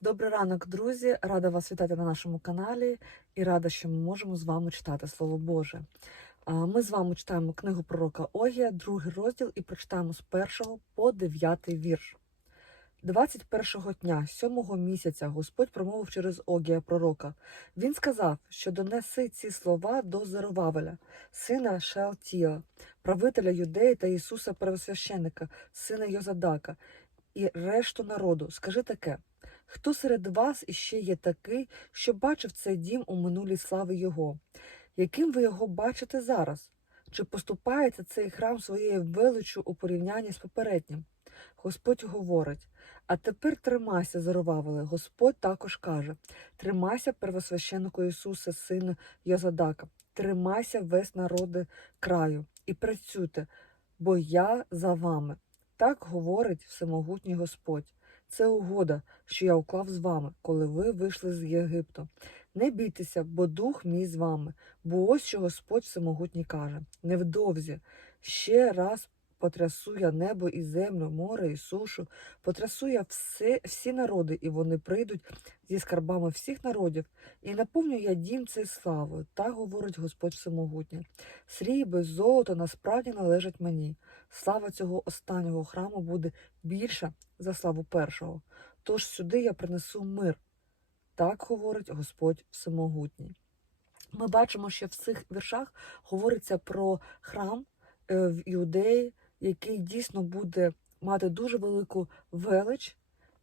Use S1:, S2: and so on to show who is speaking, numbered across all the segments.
S1: Добрий ранок, друзі! Рада вас вітати на нашому каналі і рада, що ми можемо з вами читати Слово Боже. Ми з вами читаємо книгу пророка Огія, другий розділ, і прочитаємо з першого по дев'ятий вірш. 21-го дня, сьомого місяця, Господь промовив через Огія пророка. Він сказав, що донеси ці слова до Зеровавеля, сина Шеалтіла, правителя Юдеї та Ісуса Первосвященника, сина Йозадака, і решту народу. Скажи таке. Хто серед вас іще є такий, що бачив цей дім у минулій слави Його? Яким ви його бачите зараз? Чи поступаєте цей храм своєю величчю у порівнянні з попереднім? Господь говорить: а тепер тримайся, Зоровавеле. Господь також каже: тримайся, первосвященнику Ісуса, сина Йозадака, тримайся весь народи краю і працюйте, бо я за вами. Так говорить всемогутній Господь. Це угода, що я уклав з вами, коли ви вийшли з Єгипту. Не бійтеся, бо дух мій з вами, бо ось що Господь Всемогутній каже: невдовзі ще раз потрясу я небо і землю, море і сушу, потрясу я все, всі народи, і вони прийдуть зі скарбами всіх народів, і наповню я дім цей славою, так говорить Господь Всемогутній. Сріби, золото насправді належать мені. Слава цього останнього храму буде більша за славу першого. Тож сюди я принесу мир. Так говорить Господь Всемогутній. Ми бачимо, що в цих віршах говориться про храм е, в Іудеї, який дійсно буде мати дуже велику велич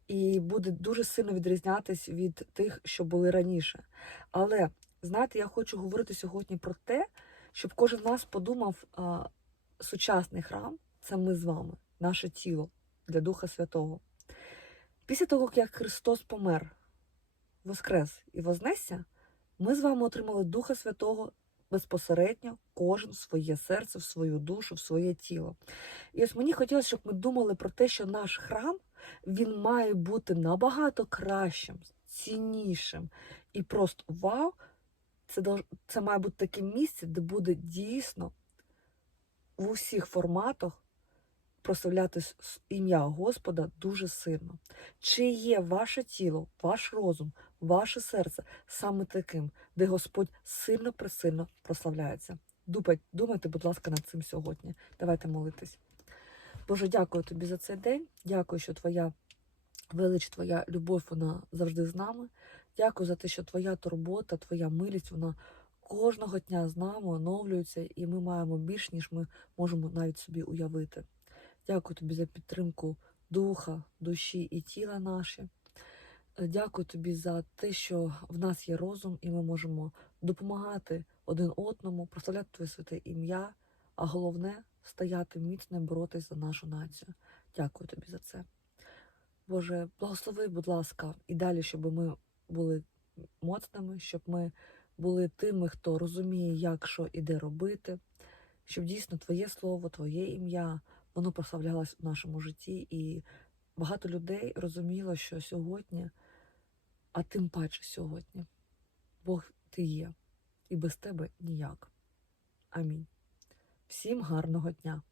S1: і буде дуже сильно відрізнятись від тих, що були раніше. Але знаєте, я хочу говорити сьогодні про те, щоб кожен з нас подумав, а, сучасний храм це ми з вами, наше тіло для Духа Святого. Після того, як Христос помер, воскрес і вознесся, ми з вами отримали Духа Святого безпосередньо, кожен в своє серце, в свою душу, в своє тіло. І ось мені хотілося, щоб ми думали про те, що наш храм він має бути набагато кращим, ціннішим і просто вау. Це це має бути таке місце, де буде дійсно в усіх форматах прославляти ім'я Господа дуже сильно. Чи є ваше тіло, ваш розум, ваше серце саме таким, де Господь сильно присильно прославляється? Думайте, будь ласка, над цим сьогодні. Давайте молитись. Боже, дякую тобі за цей день. Дякую, що твоя велич, твоя любов, вона завжди з нами. Дякую за те, що твоя турбота, твоя милість, вона кожного дня з нами оновлюється, і ми маємо більш, ніж ми можемо навіть собі уявити. Дякую тобі за підтримку духа, душі і тіла наші. Е, Дякую тобі за те, що в нас є розум, і ми можемо допомагати один одному, прославляти Твоє святе ім'я, а головне стояти міцно боротись за нашу націю. Дякую тобі за це. Боже, благослови, будь ласка, і далі, щоб ми були моцними, щоб ми були тими, хто розуміє, як що і де робити, щоб дійсно Твоє слово, Твоє ім'я, воно прославлялось в нашому житті. І багато людей розуміло, що сьогодні, а тим паче сьогодні, Бог ти є, і без тебе ніяк. Амінь. Всім гарного дня!